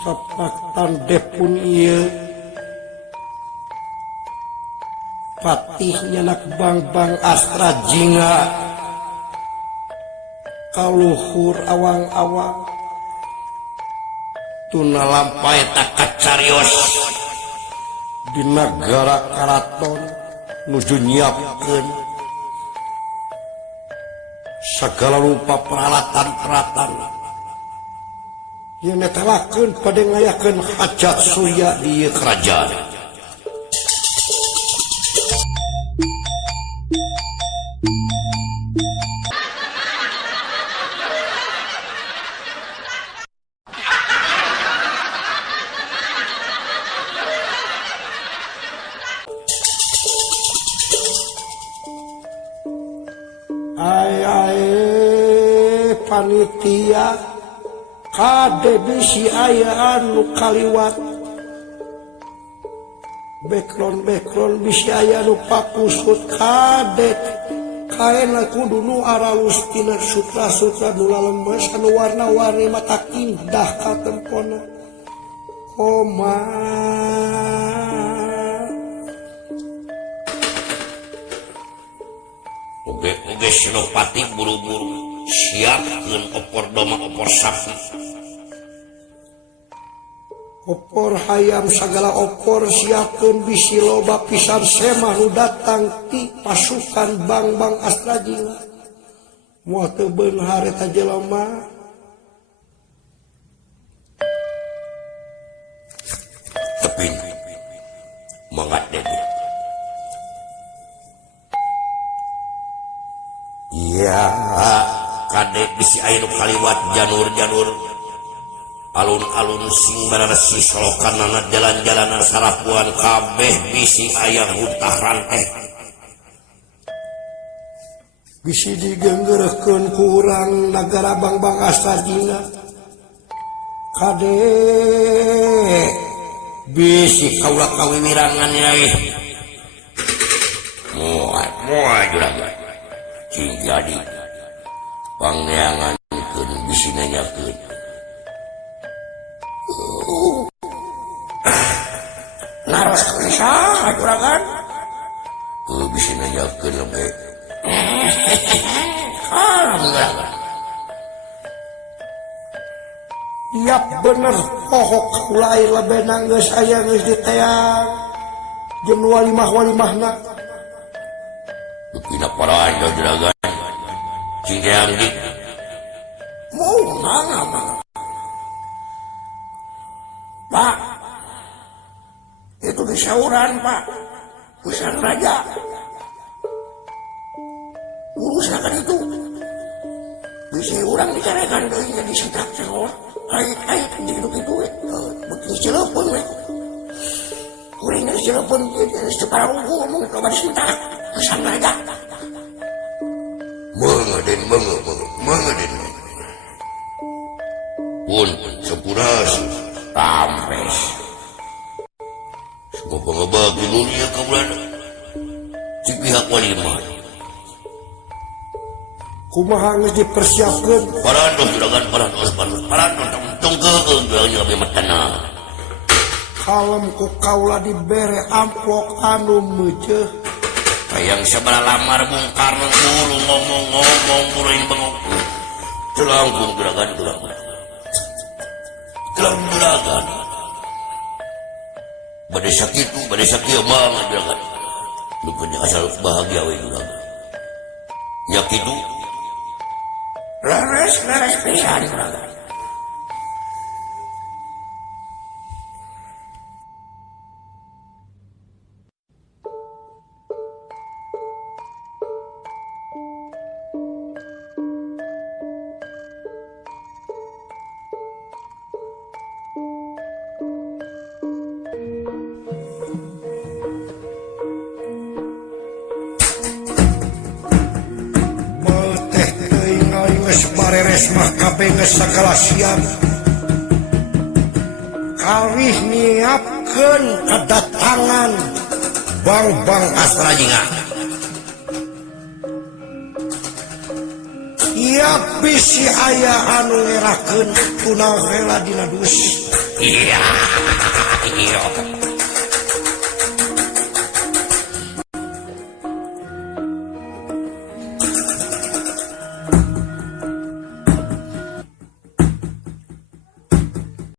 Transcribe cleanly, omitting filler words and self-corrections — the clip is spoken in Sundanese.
Sapaktan depun ieu patih nyenak bang-bang Astra Jingga kaluhur awang-awang tuna lampai takat carios di negara karaton nuju nyiapkeun segala rupa peralatan-peralatan yang netelakeun pada ngayakeun hajat surya di kerajaan. Panitia kade bisi aya anu kaliwat background bisi aya anu pakusut kade kaena kudu nu aralus tina sutra-sutra nu lemes anu warna-warni mata indah ka tempona koma Oge Senopati buru-buru siapkeun opor doma opor sapi opor hayam segala opor siapkeun bisi loba pisan semah nu datang ti pasukan bang-bang Astra Jingga moal teu beunghar eta jelema tapi mangat dede iya kadek bisi aya nu kaliwat janur-janur alun-alun sing bararesi solokanana jalan-jalanan sarapuan kabeh bisi aya huntah ranteh bisi digenggerkeun ku urang nagara bang-bang Astra Jingga kadek bisi kaula kawiwirangan nyai moal juragan cing jadi pangneangankeun bisi nanyakeun naros saha juragan bisi nanyakeun lembe juragan Yap bener pohok kulai lebenang geus aya geus diteang jeung walimah-walimahna dupina parahan juragan cing deang dik mau mana Pak itu disauran Pak urusan raja urusan itu bisa orang dicarekan deui jadi sidak sekolah ait gitu begitu telepon we kuring geus telepon separah ngomong loba disentak urusan raja mengaden pun sepuras tampes semoga ngebagi dunia ke bulan si pihak walimah kumaha geus dipersiapkeun parantos juragan parantos tongkeun bilangnya lebih tenang kalem ku kaula dibere amplok anu meujeuh yang sebelah lamar bungkar guru ngomong kuring bengok telangkung juragan badai sakit banget juragan lu punya asal bahagia we juragan nyak itu leres pisan juragan bareres mah kabeh geus sagala siap kawih nyiapkeun kedatangan bang-bang Astra Jingga ia bisi aya anu ngerahkeun tuna heula dina dus Iya. Iya.